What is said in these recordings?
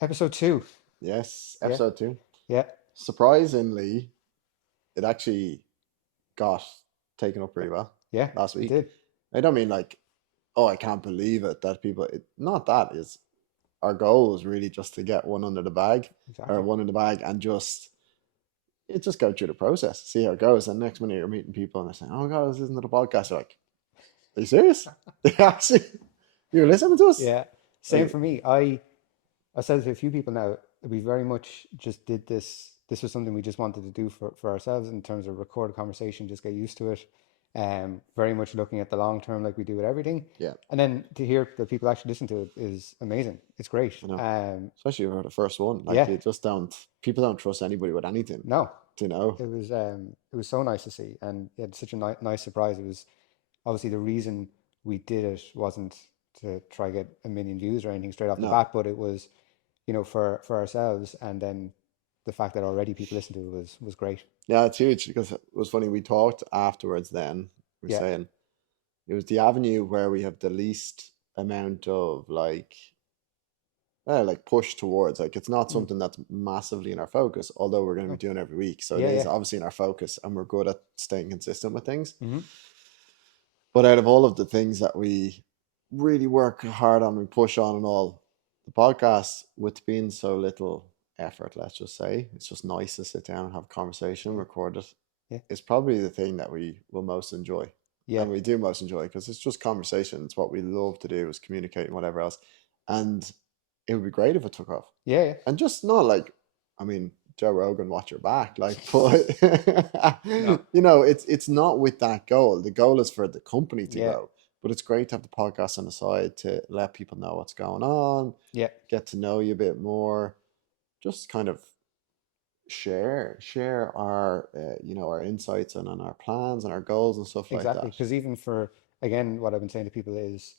Episode 2. Yes, Yeah, episode 2. yeah, Surprisingly, it actually got taken up pretty well yeah, last it week. did. I don't mean like, oh, I can't believe it that people, not that is our goal was really just to get one under the bag or Exactly. one in the bag and just go through the process, see how it goes. And next minute you're meeting people and they're saying, oh my God, this isn't a podcast. You're like, are you serious? They actually, you're listening to us? Yeah, same Like, for me. I said to a few people now, we very much just did this. This was something we just wanted to do for ourselves in terms of record a conversation, just get used to it. Very much looking at the long term like we do with everything. yeah, And then to hear that people actually listen to it is amazing. It's great. I know. Especially for the first one. Like, Yeah, you just don't, people don't trust anybody with anything, no, you know? it was so nice to see, and it's such a nice surprise. It was obviously the reason we did it wasn't to try get a million views or anything straight off the No. bat, but it was, for ourselves, and then the fact that already people listen to it was great. Yeah, it's huge because it was funny. We talked afterwards then. We were Yeah. saying it was the avenue where we have the least amount of like push towards. Like, it's not Mm. something that's massively in our focus, although we're going to be No. doing every week. So it Yeah, is yeah. obviously in our focus and we're good at staying consistent with things. Hmm. But out of all of the things that we really work hard on, we push on and all, the podcast, with being so little effort, let's just say, it's just nice to sit down and have a conversation, Yeah, record it. yeah, It's probably the thing that we will most enjoy. yeah, And we do most enjoy because it's just conversation. It's what we love to do, is communicate and whatever else. And it would be great if it took off. yeah, yeah. And just not like, I mean, Joe Rogan, watch your back. Like, but No, it's not with that goal. The goal is for the company to yeah, grow. But it's great to have the podcast on the side to let people know what's going on, yeah, get to know you a bit more, just kind of share our our insights and on our plans and our goals and stuff like exactly. that. Because even for, again, what I've been saying to people is,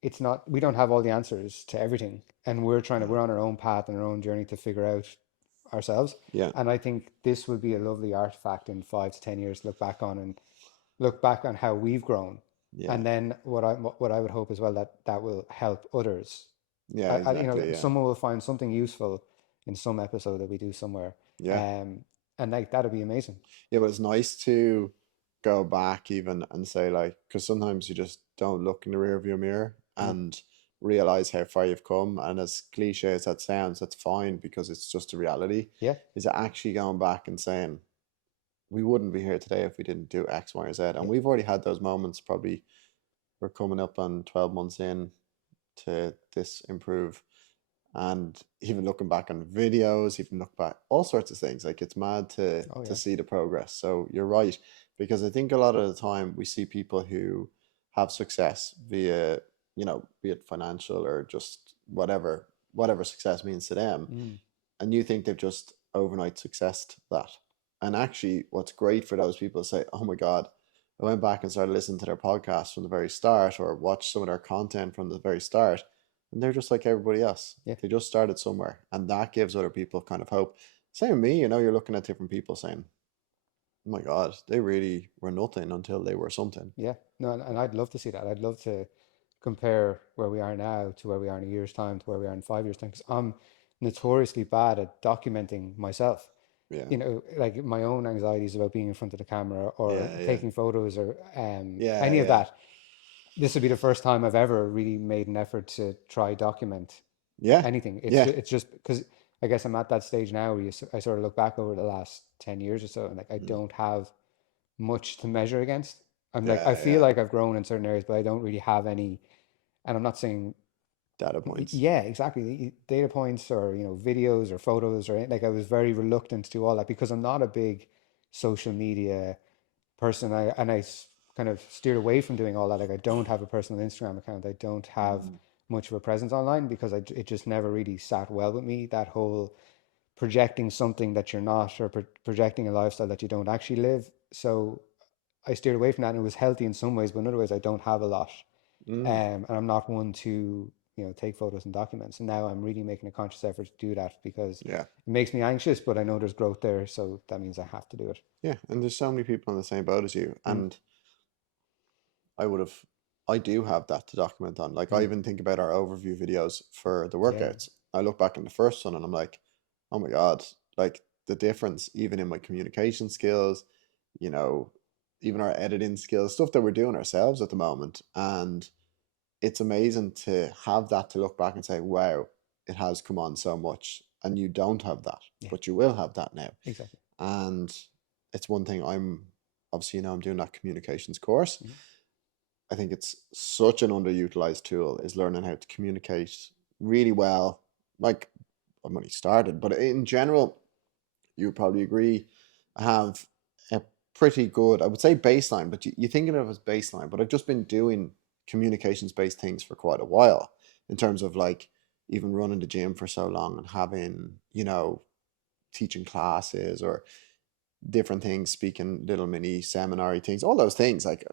it's not, we don't have all the answers to everything, and we're No. on our own path and our own journey to figure out ourselves. Yeah, And I think this would be a lovely artifact in 5 to 10 years to look back on how we've grown. yeah, And then what I would hope as well, that will help others. yeah, exactly, yeah, Someone will find something useful in some episode that we do somewhere. yeah, Um, and like that'd be amazing. yeah. But it's nice to go back even and say, like, because sometimes you just don't look in the rear view mirror No. and realize how far you've come. And as cliche as that sounds, that's fine because it's just a reality. Yeah. Is it actually going back and saying, we wouldn't be here today if we didn't do X, Y, or Z? And Yeah. we've already had those moments. Probably we're coming up on 12 months in to this improve. And even looking back on videos, even look back all sorts of things, like, it's mad Oh to yeah. see the progress. So you're right, because I think a lot of the time we see people who have success via, be it financial or just whatever success means to them, Mm. and you think they've just overnight successed that. And actually, what's great for those people is say, oh my God, I went back and started listening to their podcast from the very start or watched some of their content from the very start. And they're just like everybody else. Yeah. They just started somewhere. And that gives other people kind of hope. Same with me, you're looking at different people saying, oh my God, they really were nothing until they were something. Yeah. No, and I'd love to see that. I'd love to compare where we are now to where we are in a year's time to where we are in 5 years' time. Because I'm notoriously bad at documenting myself. Yeah. Like my own anxieties about being in front of the camera or Yeah. Yeah. taking photos or Yeah. any of Yeah. that. This would be the first time I've ever really made an effort to try document Yeah. anything. Yeah. It's just because I guess I'm at that stage now where I sort of look back over the last 10 years or so, and like I Mm. don't have much to measure against. I'm like I Yeah. feel Yeah. like I've grown in certain areas, but I don't really have any. And I'm not saying, Data points. yeah, exactly, data points or videos or photos or like I was very reluctant to do all that because I'm not a big social media person. Kind of steered away from doing all that. Like I don't have a personal Instagram account. I don't have Mm. much of a presence online because it just never really sat well with me. That whole projecting something that you're not or projecting a lifestyle that you don't actually live. So I steered away from that, and it was healthy in some ways, but in other ways I don't have a lot. Mm. And I'm not one to take photos and documents. And now I'm really making a conscious effort to do that because Yeah. it makes me anxious, but I know there's growth there, so that means I have to do it. Yeah. And there's so many people in the same boat as you. Mm, And I would have, I do have that to document on. Like, I mm, even think about our overview videos for the yeah, workouts. I look back in the first one and I'm like, oh my God, like the difference even in my communication skills, you know, even our editing skills, stuff that we're doing ourselves at the moment. And it's amazing to have that to look back and say, wow, it has come on so much. And you don't have that, Yeah, but you will have that now. exactly. And it's one thing I'm obviously, I'm doing that communications course. Mhm. I think it's such an underutilized tool is learning how to communicate really well. Like I've only started, but in general, you would probably agree, I have a pretty good, I would say baseline, but you think of it as baseline, but I've just been doing communications based things for quite a while in terms of like even running the gym for so long and having, teaching classes or different things, speaking little mini seminary things, all those things. Like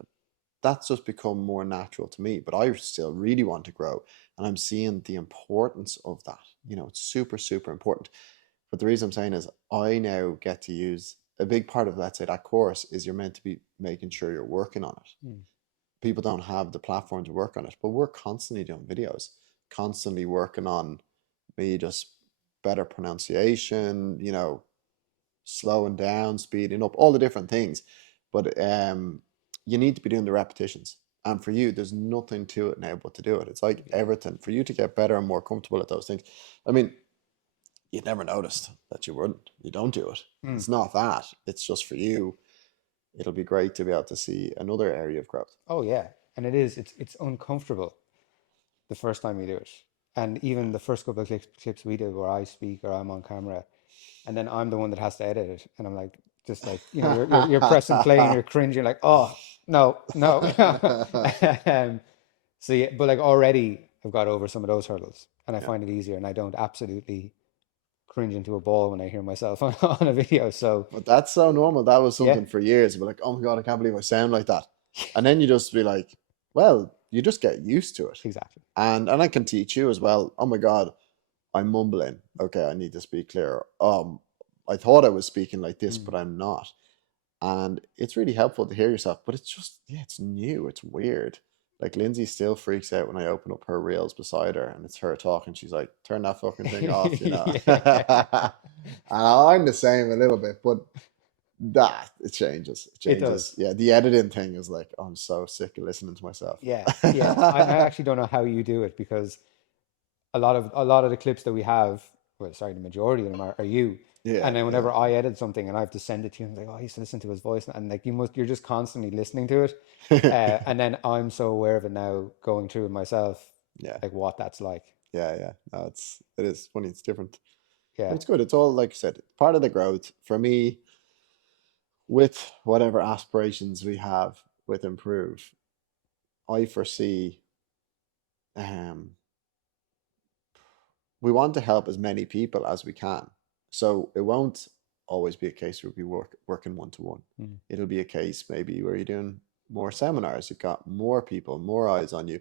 that's just become more natural to me, but I still really want to grow. And I'm seeing the importance of that. It's super, super important. But the reason I'm saying is I now get to use a big part of, let's say, that course is you're meant to be making sure you're working on it. Mm. People don't have the platform to work on it, but we're constantly doing videos, constantly working on me just better pronunciation, slowing down, speeding up, all the different things. But you need to be doing the repetitions. And for you, there's nothing to it now but to do it. It's like Yeah. everything for you to get better and more comfortable at those things. I mean, you'd never noticed that you wouldn't. You don't do it. Mm. It's not that. It's just for you. It'll be great to be able to see another area of growth. Oh yeah, and it is. It's uncomfortable the first time you do it, and even the first couple of clips we did where I speak or I'm on camera, and then I'm the one that has to edit it, and I'm like, just like you're pressing play and you're cringing like, oh no, no. um, so yeah, but like already I've got over some of those hurdles, and I Yeah. find it easier, and I don't absolutely cringe into a ball when I hear myself on a video. So But that's so normal. That was yeah, something for years. But like, oh my God, I can't believe I sound like that. And then you just be like, well, you just get used to it. exactly. And I can teach you as well. Oh my God, I'm mumbling. Okay, I need to speak clearer. I thought I was speaking like this, Mm. but I'm not. And it's really helpful to hear yourself, but it's just, yeah, it's new, it's weird. Like Lindsay still freaks out when I open up her reels beside her and it's her talking. She's like, turn that fucking thing off, Yeah, and I'm the same a little bit, but that it changes. It it changes. does. Yeah, the editing thing is like, oh, I'm so sick of listening to myself. Yeah, yeah. And I actually don't know how you do it because a lot of the clips that we have, well, sorry, the majority of them are you. Yeah, And then yeah. whenever I edit something and I have to send it to you, I'm like, oh, I used to listen to his voice, and like you're just constantly listening to it. And then I'm so aware of it now, going through it myself, Yeah, like what that's like. yeah, yeah. No, it is funny. It's different, but Yeah, it's good. It's all like I said, part of the growth for me with whatever aspirations we have with Improve. I foresee um we want to help as many people as we can. So it won't always be a case where we working one to one. mm. It'll be a case maybe where you're doing more seminars, you've got more people, more eyes on you,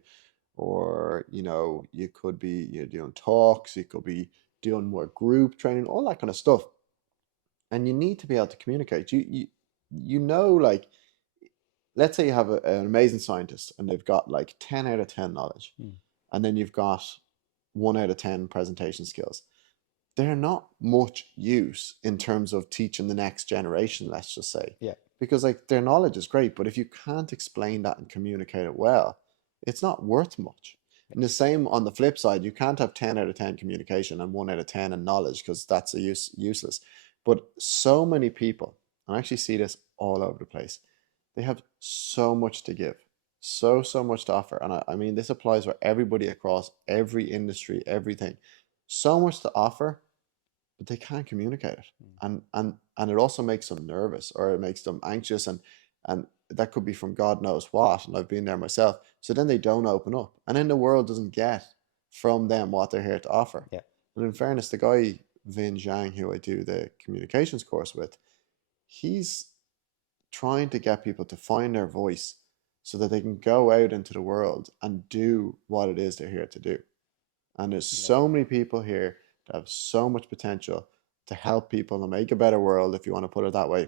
or you could be doing talks, you could be doing more group training, all that kind of stuff. And you need to be able to communicate. Like let's say you have an amazing scientist and they've got like 10 out of 10 knowledge, Mm. and then you've got 1 out of 10 presentation skills. They're not much use in terms of teaching the next generation, let's just say. Yeah, Because like their knowledge is great, but if you can't explain that and communicate it well, it's not worth much. And the same on the flip side, you can't have 10 out of 10 communication and 1 out of 10 in knowledge because that's useless. But so many people, I actually see this all over the place, they have so much to give, so much to offer. And I mean, this applies for everybody across every industry, everything. So much to offer, but they can't communicate it. mm. And it also makes them nervous or it makes them anxious, and that could be from God knows what. And I've been there myself. So then they don't open up. And then the world doesn't get from them what they're here to offer. Yeah, And in fairness, the guy Vin Zhang, who I do the communications course with, he's trying to get people to find their voice so that they can go out into the world and do what it is they're here to do. And there's yeah. so many people here that have so much potential to help people and make a better world, if you want to put it that way.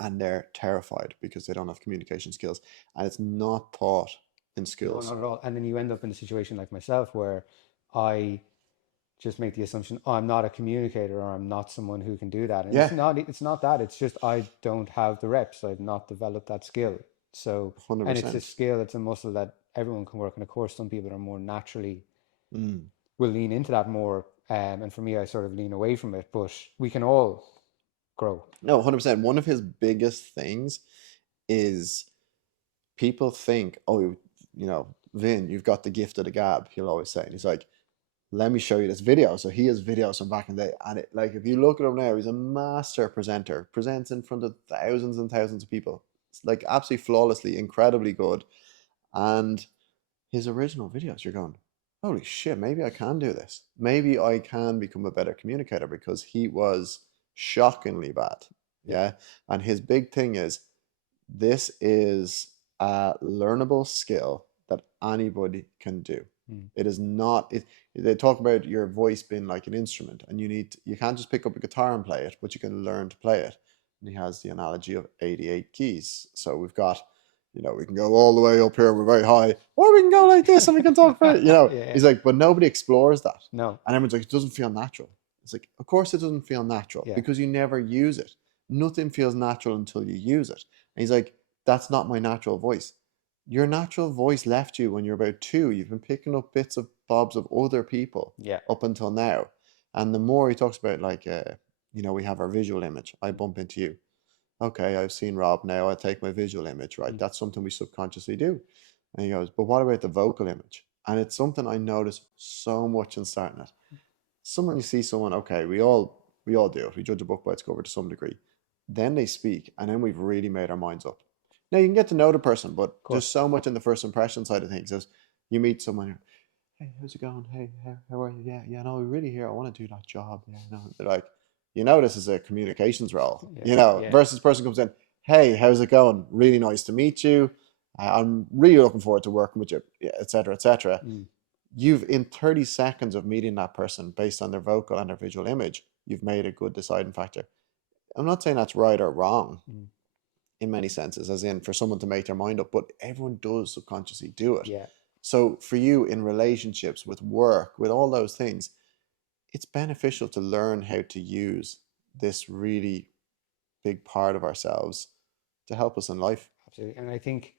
And they're terrified because they don't have communication skills. And it's not taught in No, schools. not at all. And then you end up in a situation like myself where I just make the assumption, oh, I'm not a communicator or I'm not someone who can do that. And Yeah, it's not that. It's just I don't have the reps. I've not developed that skill. So, and it's a 100%. skill, it's a muscle that everyone can work. And of course, some people are more naturally Mm. will lean into that more. And for me, I sort of lean away from it. But we can all grow. No, 100%. One of his biggest things is people think, oh, Vin, you've got the gift of the gab, he'll always say. And he's like, let me show you this video. So he has videos from back in the day. And like, if you look at him now, he's a master presenter, presents in front of thousands and thousands of people. It's like absolutely flawlessly, incredibly good. And his original videos, you're going, holy shit, maybe I can do this. Maybe I can become a better communicator because he was shockingly bad. Yeah. Yeah. And his big thing is this is a learnable skill that anybody can do. Mm. It is not it they talk about your voice being like an instrument and you can't just pick up a guitar and play it, but you can learn to play it. And he has the analogy of 88 keys. So we've got, we can go all the way up here, we're very high, or we can go like this and we can talk for it. Yeah. He's like, but nobody explores that. No. And everyone's like, it doesn't feel natural. It's like, of course it doesn't feel natural Yeah. because you never use it. Nothing feels natural until you use it. And he's like, that's not my natural voice. Your natural voice left you when you're about 2. You've been picking up bits of bobs of other people Yeah. up until now. And the more he talks about, like, we have our visual image. I bump into you. Okay, I've seen Rob now. I take my visual image, right? Mm. That's something we subconsciously do. And he goes, but what about the vocal image? And it's something I notice so much in starting it. You see someone, okay, we all do it. We judge a book by its cover to some degree. Then they speak, and then we've really made our minds up. Now you can get to know the person, but Of there's course. so much in the first impression side of things. As you meet someone, hey, how's it going? Hey, how are you? Yeah, yeah, no, we're really here. I want to do that job. Yeah, no. They're like, this is a communications role, Yeah. Yeah. versus person comes in, hey, how's it going? Really nice to meet you. I'm really looking forward to working with you, yeah, et cetera, et cetera. Mm. You've, in 30 seconds of meeting that person based on their vocal and their visual image, you've made a good deciding factor. I'm not saying that's right or wrong Mm. in many senses, as in for someone to make their mind up, but everyone does subconsciously do it. Yeah. So for you in relationships, with work, with all those things, it's beneficial to learn how to use this really big part of ourselves to help us in life. Absolutely. And I think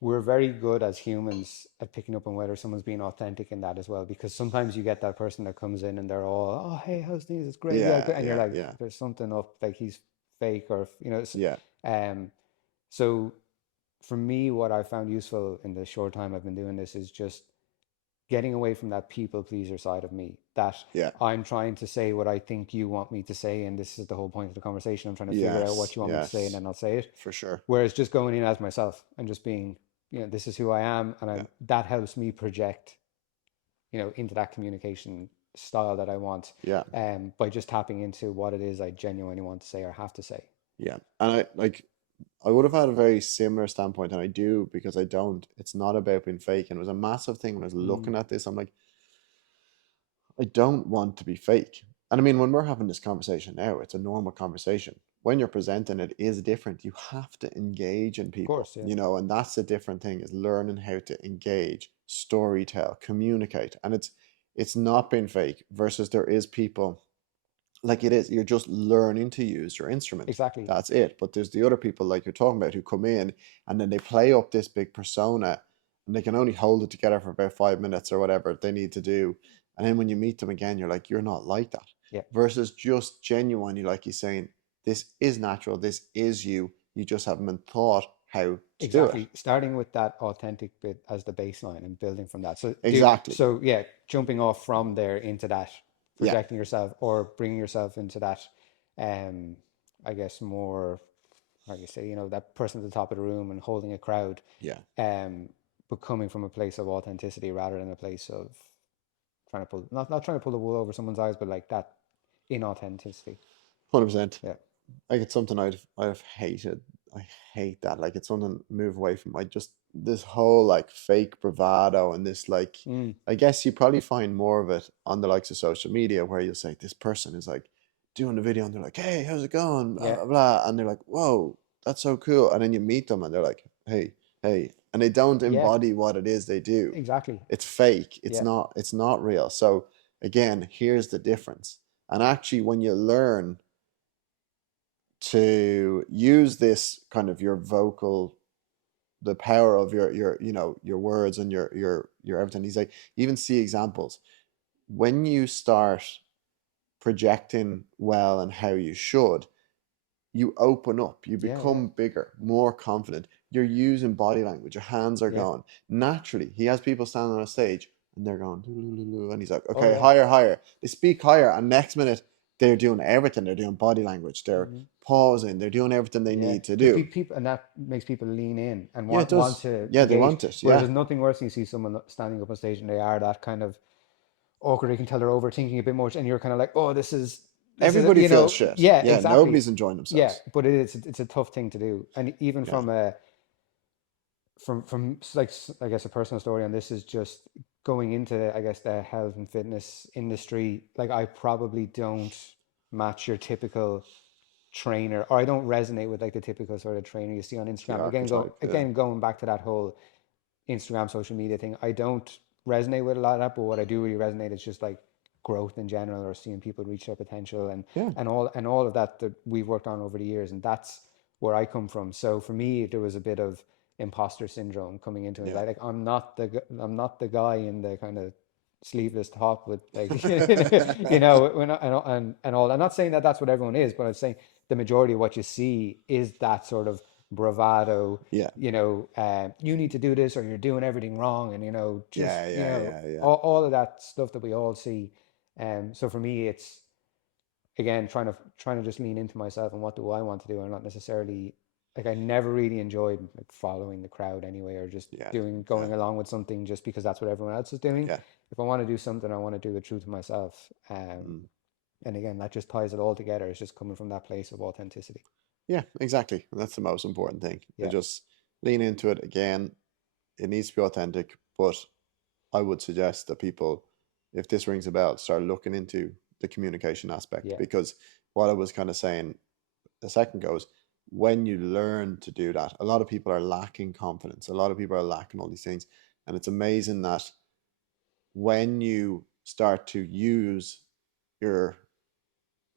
we're very good as humans at picking up on whether someone's being authentic in that as well. Because sometimes you get that person that comes in and they're all, oh, hey, how's things? It's great. Yeah, Yeah, good. And you're yeah, like, yeah, there's something up, like he's fake or, yeah, um, so for me, what I found useful in the short time I've been doing this is just getting away from that people pleaser side of me, that yeah, I'm trying to say what I think you want me to say. And this is the whole point of the conversation. I'm trying to figure out what yes, you want me to say and yes, then I'll say it. for sure. Whereas just going in as myself and just being, this is who I am, and Yeah, that helps me project, into that communication style that I want, yeah. by just tapping into what it is I genuinely want to say or have to say. Yeah. And I would have had a very similar standpoint, and I do because I don't. It's not about being fake. And it was a massive thing when I was Mm, looking at this. I'm like, I don't want to be fake. And I mean, when we're having this conversation now, it's a normal conversation. When you're presenting, it is different. You have to engage in of people, course, yeah, and that's the different thing is learning how to engage, storytell, communicate. And it's not being fake versus there is people like it is, you're just learning to use your instrument. exactly, That's it. But there's the other people like you're talking about who come in and then they play up this big persona and they can only hold it together for about 5 minutes or whatever they need to do. And then when you meet them again, you're like, you're not like that. yeah, Versus just genuinely, like you saying, this is natural, this is you. You just haven't been taught how to do it. exactly. Starting with that authentic bit as the baseline and building from that. Exactly. So yeah, jumping off from there into that, Yeah. projecting yourself or bringing yourself into that, um, I guess more, how do you say, that person at the top of the room and holding a crowd, Yeah. um, but coming from a place of authenticity rather than a place of trying to pull, not trying to pull the wool over someone's eyes, but like that inauthenticity. 100%. Yeah. Like it's something I've hated. I hate that. Like it's something move away from. I just this whole like fake bravado and this like. Mm, I guess you probably find more of it on the likes of social media where you'll say this person is like doing the video and they're like, hey, how's it going? Blah yeah. blah blah, and they're like, whoa, that's so cool. And then you meet them and they're like, hey, hey, and they don't Yeah. embody what it is they do. Exactly. It's fake. It's Yeah. not. It's not real. So again, here's the difference. And actually, when you learn to use this kind of your vocal, the power of your your words and your everything, he's like, even see examples when you start projecting well and how you should, you open up, you Yeah, yeah, become bigger, more confident. You're using body language, your hands are yeah. going. Naturally, he has people standing on a stage and they're going, "Doo-doo-doo-doo," and he's like, Oh okay, yeah. higher, higher. They speak higher, and next minute, they're doing everything. They're doing body language, they're Hmm. pausing, they're doing everything they Yeah, need to because do. people, and that makes people lean in and Yeah, it want does. to Yeah, they engage. want it. Whereas Yeah. there's nothing worse than you see someone standing up on stage and they are that kind of awkward. You can tell they're overthinking a bit much, and you're kind of like, oh, this is, Everybody feels shit. yeah, Yeah, exactly. nobody's enjoying Yeah, themselves. but it's a tough thing to do, and even Yeah. from a from like I guess a personal story on this is just going into I guess the health and fitness industry. Like I probably don't match your typical trainer, or I don't resonate with like the typical sort of trainer you see on The Instagram. archetype. Yeah. Again going back to that whole Instagram social media thing. I don't resonate with a lot of that, but what I do really resonate is just like growth in general, or seeing people reach their potential, Yeah. and all of that that we've worked on over the years, and that's where I come from. So for me, there was a bit of imposter syndrome coming into it. Yeah. Like I'm not the guy in the kind of sleeveless top with like when and all. I'm not saying that that's what everyone is, but I'm saying the majority of what you see is that sort of bravado, Yeah. you need to do this or you're doing everything wrong, and just Yeah. Yeah. Yeah. Yeah. all of that stuff that we all see. So for me, it's again trying to just lean into myself and what do I want to do, and not necessarily like I never really enjoyed like following the crowd anyway, or just Yeah. doing Yeah. going along with something just because that's what everyone else is doing. Yeah. If I want to do something, I want to do it true to myself. Mm. And again, that just ties it all together. It's just coming from that place of authenticity. Yeah, exactly. And that's the most important thing. To Yeah, just lean into it again. It needs to be authentic, but I would suggest that people, if this rings a bell, start looking into the communication aspect, yeah, because what I was kind of saying a second ago is when you learn to do that, a lot of people are lacking confidence. A lot of people are lacking all these things. And it's amazing that when you start to use your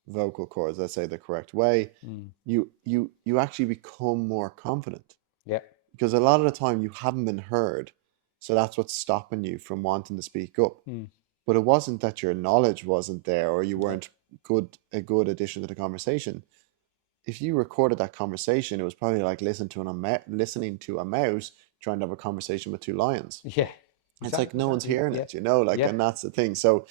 vocal cords, let's say the correct way, mm, you actually become more confident, yeah, because a lot of the time you haven't been heard, so that's what's stopping you from wanting to speak up. mm, But it wasn't that your knowledge wasn't there or you no, weren't a good addition to the conversation. If you recorded that conversation, it was probably like listening to a mouse trying to have a conversation with two lions. yeah, It's like no one's exactly that. hearing Yeah, it, like, yeah, and that's the thing. So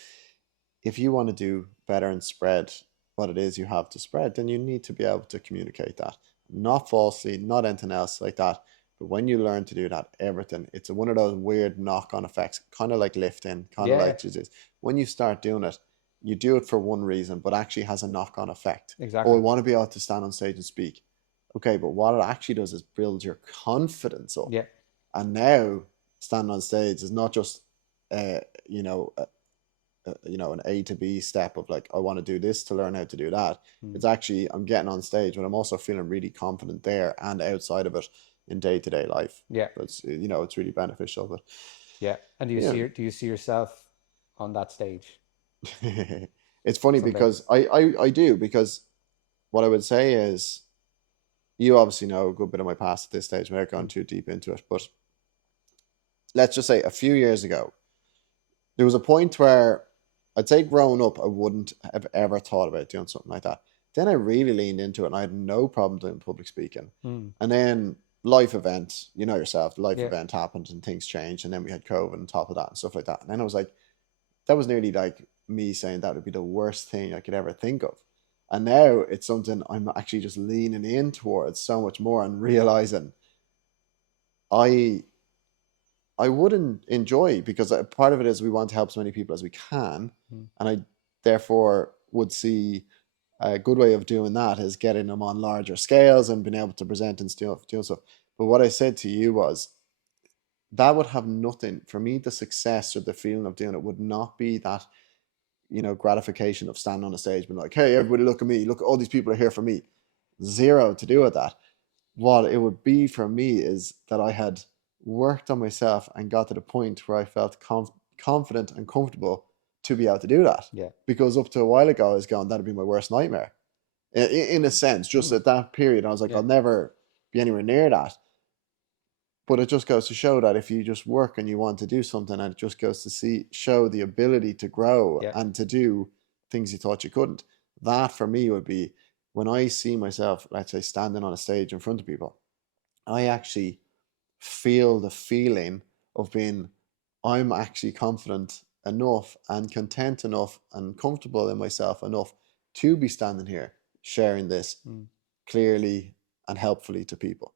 if you want to do better and spread what it is you have to spread, then you need to be able to communicate that, not falsely, not anything else like that. But when you learn to do that, everything, it's one of those weird knock-on effects, kind of like lifting, kind of yeah, like jiu-jitsu. When you start doing it, you do it for one reason, but actually has a knock-on effect. Oh, I exactly. want to be able to stand on stage and speak. Okay, but what it actually does is build your confidence up. Yeah, And now standing on stage is not just, uh, you know, an A to B step of like, I want to do this to learn how to do that. mm, It's actually, I'm getting on stage, but I'm also feeling really confident there and outside of it in day to day life. yeah, So it's really beneficial. But yeah. And yeah, do you see yourself on that stage it's funny someday? because I do, because what I would say is, you obviously know a good bit of my past at this stage without going Mm, too deep into it. But let's just say a few years ago, there was a point where I'd say growing up, I wouldn't have ever thought about doing something like that. Then I really leaned into it and I had no problem doing public speaking. mm, And then life event, you know yourself, the life yeah, event happened and things changed. And then we had COVID on top of that and stuff like that. And then I was like, that was nearly like me saying that would be the worst thing I could ever think of. And now it's something I'm actually just leaning in towards so much more and realizing I I wouldn't enjoy, because part of it is we want to help as many people as we can, mm, and I therefore would see a good way of doing that is getting them on larger scales and being able to present and stuff, doing stuff. But what I said to you was that would have nothing for me. The success or the feeling of doing it would not be that, gratification of standing on a stage being like, "Hey, everybody, look at me! Look, all these people are here for me." Zero to do with that. What it would be for me is that I had worked on myself and got to the point where I felt confident and comfortable to be able to do that. Yeah. Because up to a while ago, I was going, that'd be my worst nightmare. In a sense, just Mm. at that period, I was like, Yeah. I'll never be anywhere near that. But it just goes to show that if you just work and you want to do something, and it just goes to show the ability to grow Yeah. and to do things you thought you couldn't. That for me would be when I see myself, let's say, standing on a stage in front of people, I actually feel the feeling of being, I'm actually confident enough and content enough and comfortable in myself enough to be standing here sharing this Mm. clearly and helpfully to people.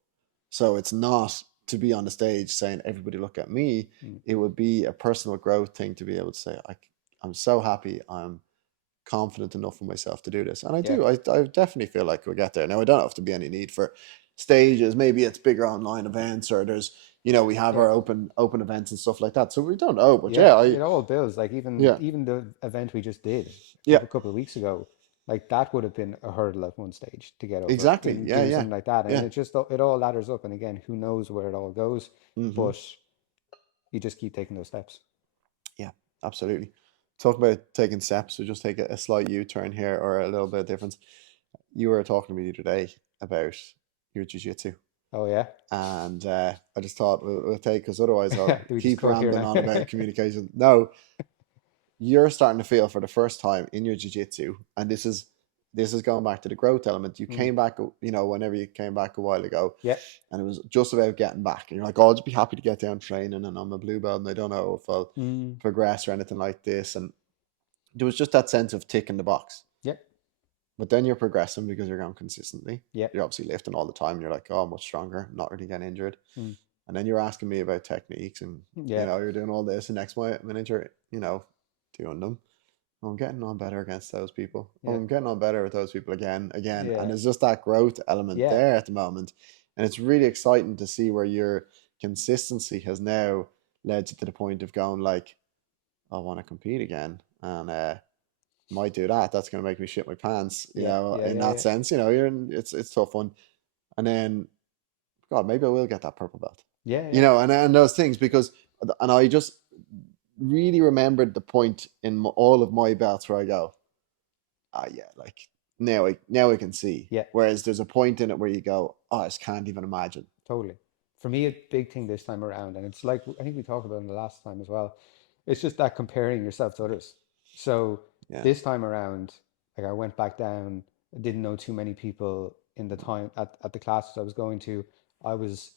So it's not to be on the stage saying, everybody look at me. Mm. It would be a personal growth thing to be able to say, I'm so happy. I'm confident enough in myself to do this. And I Yeah. do. I definitely feel like we'll get there. Now, I don't have to be any need for stages. Maybe it's bigger online events, or there's, we have Yeah. our open events and stuff like that. So we don't know. But Yeah, yeah, it all builds. Like even yeah, even the event we just did yeah, a couple of weeks ago, like that would have been a hurdle at one stage to get over exactly. in Yeah, doing yeah, something like that. And yeah. it all ladders up. And again, who knows where it all goes, Hmm. but you just keep taking those steps. Yeah, absolutely. Talk about taking steps. So just take a slight U-turn here, or a little bit of difference. You were talking to me the other day about your jiu-jitsu. Oh yeah. And I just thought we'll take, because otherwise I'll Do we just keep talk here rambling on now? about communication. No, you're starting to feel for the first time in your jiu-jitsu, and this is going back to the growth element. You Mm. came back, whenever you came back a while ago, Yeah. and it was just about getting back. And you're like, oh, I'll just be happy to get down training, and I'm a blue belt, and I don't know if I'll Mm. progress or anything like this. And there was just that sense of ticking the box. Yeah. But then you're progressing because you're going consistently. Yeah. You're obviously lifting all the time. You're like, oh, I'm much stronger, not really getting injured. Mm. And then you're asking me about techniques, and Yeah. you're doing all this, and next minute you're, doing them. I'm getting on better against those people. Oh, Yeah. I'm getting on better with those people again. And Yeah. there's just that growth element Yeah. there at the moment. And it's really exciting to see where your consistency has now led you to the point of going like, I want to compete again. And might do that. That's going to make me shit my pants, Yeah. Yeah. in Yeah. that Yeah. sense. It's tough one. And then, God, maybe I will get that purple belt. Yeah. Yeah. And those things, because, and I just really remembered the point in all of my belts where I go, yeah, like now I can see. Yeah. Whereas there's a point in it where you go, oh, I just can't even imagine. Totally. For me, a big thing this time around, and it's like I think we talked about it the last time as well. It's just that comparing yourself to others. So Yeah, this time around, like I went back down. I didn't know too many people in the time at the classes I was going to. I was,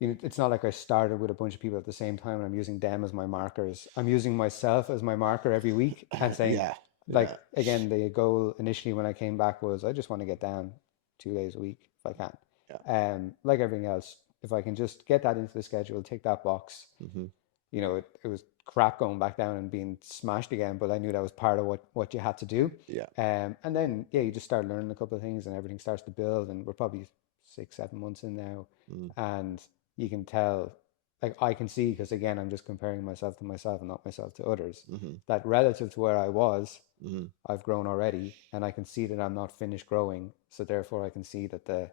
it's not like I started with a bunch of people at the same time and I'm using them as my markers. I'm using myself as my marker every week and saying, yeah, like, yeah, again, the goal initially when I came back was I just want to get down 2 days a week if I can. yeah. Like everything else, if I can just get that into the schedule, take that box, Hmm. it was crap going back down and being smashed again, but I knew that was part of what you had to do. Yeah. And then, yeah, you just start learning a couple of things and everything starts to build. And we're probably 6, 7 months in now. Mm. And you can tell, like, I can see, because again, I'm just comparing myself to myself and not myself to others, Hmm. that relative to where I was, Hmm. I've grown already. And I can see that I'm not finished growing. So therefore, I can see that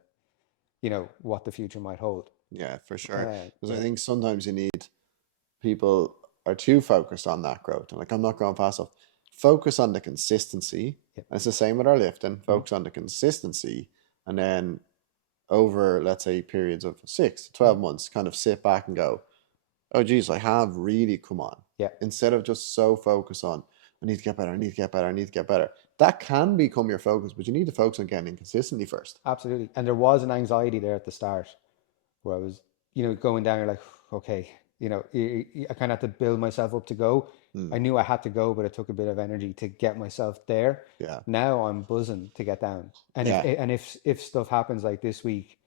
what the future might hold. Yeah, for sure. Because I Yeah. think sometimes you need people are too focused on that growth. And like, I'm not going fast enough. Focus on the consistency. Yeah. And it's the same with our lifting. Mm, Focus on the consistency. And then over, let's say, periods of 6 to mm, 12 months, kind of sit back and go, oh, geez, I have really come on. yeah. Instead of just so focused on, I need to get better, I need to get better, I need to get better. That can become your focus, but you need to focus on getting consistently first. Absolutely. And there was an anxiety there at the start where I was, going down, you're like, okay, I kind of had to build myself up to go. Mm, I knew I had to go, but it took a bit of energy to get myself there. yeah, Now I'm buzzing to get down. And if yeah, and if stuff happens like this week,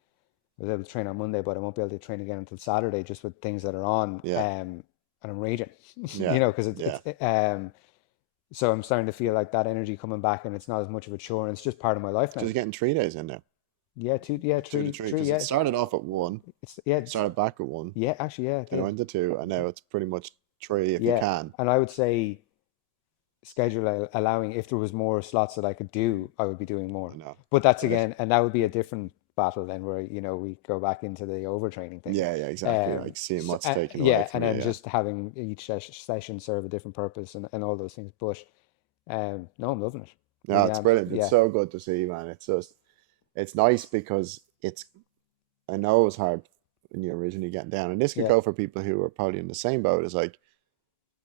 I was able to train on Monday, but I won't be able to train again until Saturday just with things that are on. yeah, And I'm raging, yeah, because yeah. so I'm starting to feel like that energy coming back and it's not as much of a chore and it's just part of my life now. Just getting 3 days in now. Yeah, two, yeah, 2 to 3, three, because it yeah. started off at one, It's started back at one, yeah, actually, yeah, it then it did. went to two, and now it's pretty much three if you Yeah, can. and I would say schedule allowing if there was more slots that I could do, I would be doing more. I know. But that's Right. again, and that would be a different. battle then where, we go back into the overtraining thing. Yeah, yeah, exactly. Like seeing So, what's taken away yeah, from and you. then Yeah. just having each session serve a different purpose and all those things. But no, I'm loving it. No, Really it's am. brilliant. It's Yeah, so good to see, man. It's just, it's nice because I know it was hard when you're originally getting down. And this could yeah, go for people who are probably in the same boat. It's like,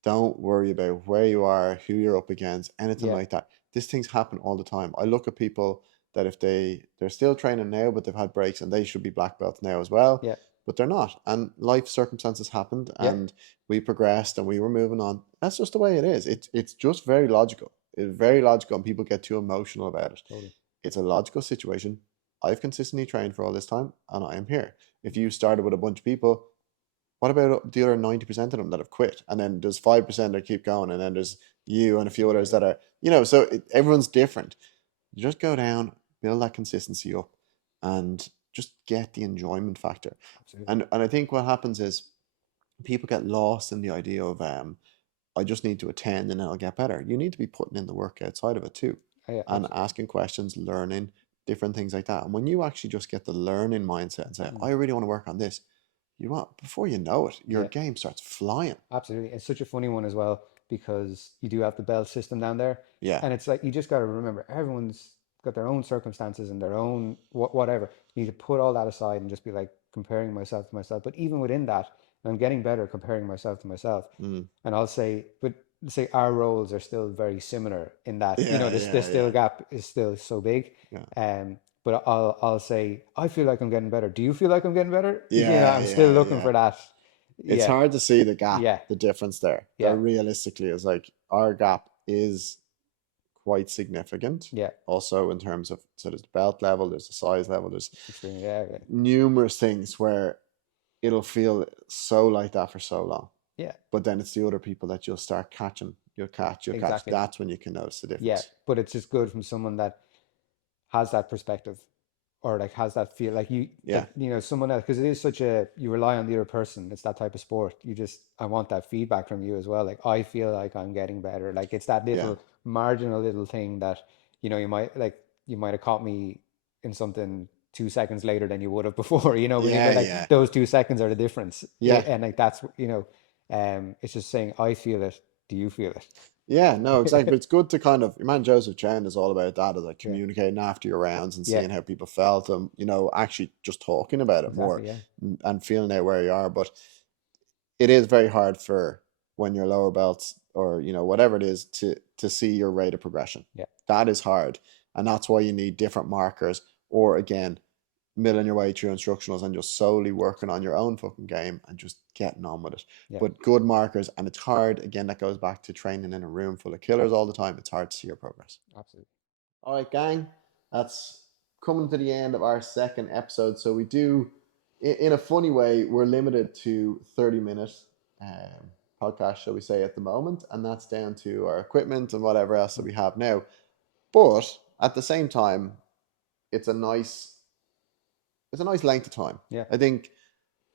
don't worry about where you are, who you're up against, anything yeah, like that. These things happen all the time. I look at people that if they're still training now, but they've had breaks and they should be black belts now as well, yeah, but they're not. And life circumstances happened yeah, and we progressed and we were moving on. That's just the way it is. It's just very logical. It's very logical and people get too emotional about it. totally. It's a logical situation. I've consistently trained for all this time and I am here. If you started with a bunch of people, what about the other 90% of them that have quit? And then there's 5% that keep going. And then there's you and a few Yeah, others yeah, that are, so everyone's different. You just go down, build that consistency up, and just get the enjoyment factor. absolutely. And I think what happens is people get lost in the idea of, I just need to attend and then I'll get better. You need to be putting in the work outside of it too, Yeah, and absolutely. asking questions, learning different things like that. And when you actually just get the learning mindset and say, Mm. I really want to work on this, before you know it, your Yeah. game starts flying. Absolutely. It's such a funny one as well because you do have the bell system down there. Yeah, And it's like, you just got to remember everyone's got their own circumstances and their own whatever. You need to put all that aside and just be like comparing myself to myself. But even within that, I'm getting better comparing myself to myself. mm. And I'll say, but say our roles are still very similar in that, Yeah, this yeah, still yeah, gap is still so big. yeah, But I'll say, I feel like I'm getting better. Do you feel like I'm getting better? yeah, I'm still yeah, looking yeah. for that. It's Yeah. hard to see the gap, Yeah. the difference there. There Yeah. realistically is like our gap is quite significant. Yeah. Also, in terms of, so there's the belt level, there's the size level, there's Extremely. Yeah. Yeah. numerous things where it'll feel so like that for so long. Yeah. But then it's the other people that you'll start catching. You'll catch. Exactly. That's when you can notice the Yeah. difference. But it's just good from someone that has that perspective or like has that feel like Yeah, someone else because it is such a you rely on the other person. It's that type of sport. I want that feedback from you as well. Like I feel like I'm getting better. Like it's that yeah, little marginal little thing that you might have caught me in something 2 seconds later than you would have before. yeah, But yeah, like those 2 seconds are the difference. yeah. And like that's it's just saying I feel it. Do you feel Yeah, no, exactly. But it? it's good to kind of, your man Joseph Chen is all about that, is like Yeah. communicating after your rounds and Yeah. seeing how people felt and, actually just talking about it more Exactly. Yeah. and feeling out where you are. But it is very hard for when you're lower belts or, whatever it is to see your rate of progression. Yeah. That is hard. And that's why you need different markers or again, milling your way through instructionals and just solely working on your own fucking game and just getting on with it. Yeah. But good markers, and it's hard. Again, that goes back to training in a room full of killers all the time. It's hard to see your progress. Absolutely. All right, gang, that's coming to the end of our second episode. So we do, in a funny way, we're limited to 30 minute podcast, shall we say, at the moment, and that's down to our equipment and whatever else that we have now. But at the same time, it's a nice it's a nice length of time. Yeah. I think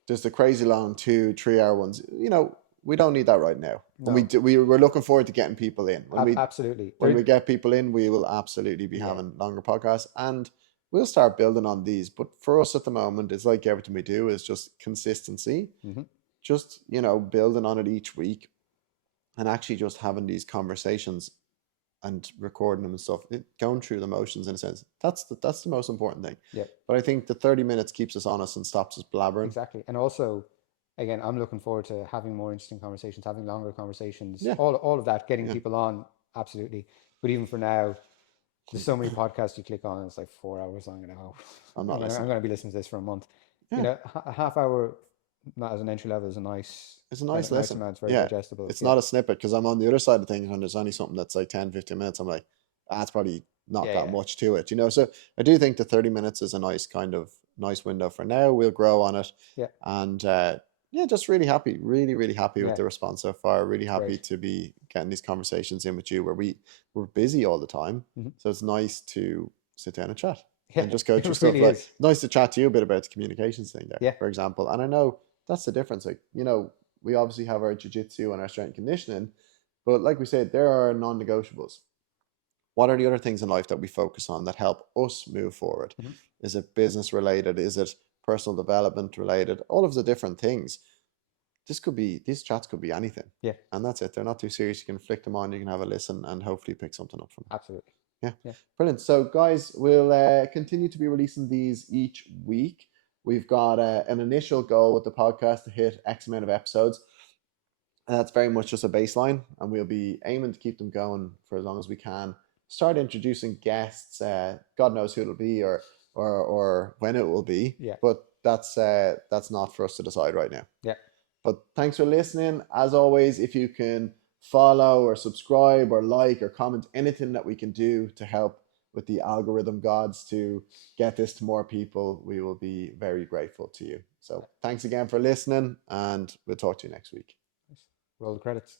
just the crazy long 2 3 hour ones, we don't need that right now. And No. we're looking forward to getting people in. Absolutely. When we get people in, we will absolutely be Yeah. having longer podcasts and we'll start building on these. But for us at the moment, it's like everything we do is just consistency, Hmm. just building on it each week and actually just having these conversations and recording them and stuff, going through the motions in a sense. That's the most important thing. Yeah. But I think the 30 minutes keeps us honest and stops us blabbering. Exactly. And also, again, I'm looking forward to having more interesting conversations, having longer conversations, Yeah, all of that, getting yeah. people on. Absolutely. But even for now, there's so many podcasts you click on, and it's like 4 hours long. I'm not I'm listening. going to be listening to this for a month. Yeah, A half hour, not as an entry level, is it's a nice nice listen. amount. It's very Yeah, digestible. it's Yeah. not a snippet because I'm on the other side of things and there's only something that's like 10, 15 minutes. I'm like, that's probably not Yeah. that Yeah. much to it, So I do think the 30 minutes is a nice window for now. We'll grow on it. Yeah. And yeah, just really happy, really, really happy with Yeah. the response so far. Really happy Great. to be getting these conversations in with you where we're busy all the time. Hmm. So it's nice to sit down and chat Yeah. and just go through It stuff. really Like, is. nice to chat to you a bit about the communications thing there, Yeah. for example. And I know that's the difference. Like, we obviously have our jiu-jitsu and our strength and conditioning, but like we said, there are non-negotiables. what are the other things in life that we focus on that help us move forward? Mhm. Is it business related? Is it personal development related? All of the different things. These chats could be anything. Yeah, And that's it. They're not too serious. You can flick them on, you can have a listen, and hopefully pick something up from them. absolutely. Yeah, Yeah. brilliant. So, guys, we'll continue to be releasing these each week. We've got an initial goal with the podcast to hit X amount of episodes. And that's very much just a baseline, and we'll be aiming to keep them going for as long as we can. Start introducing guests. God knows who it'll be or when it will be, Yeah. but that's not for us to decide right now. Yeah. But thanks for listening. As always, if you can follow or subscribe or like or comment anything that we can do to help with the algorithm gods to get this to more people, we will be very grateful to you. So thanks again for listening, and we'll talk to you next week. Roll the credits.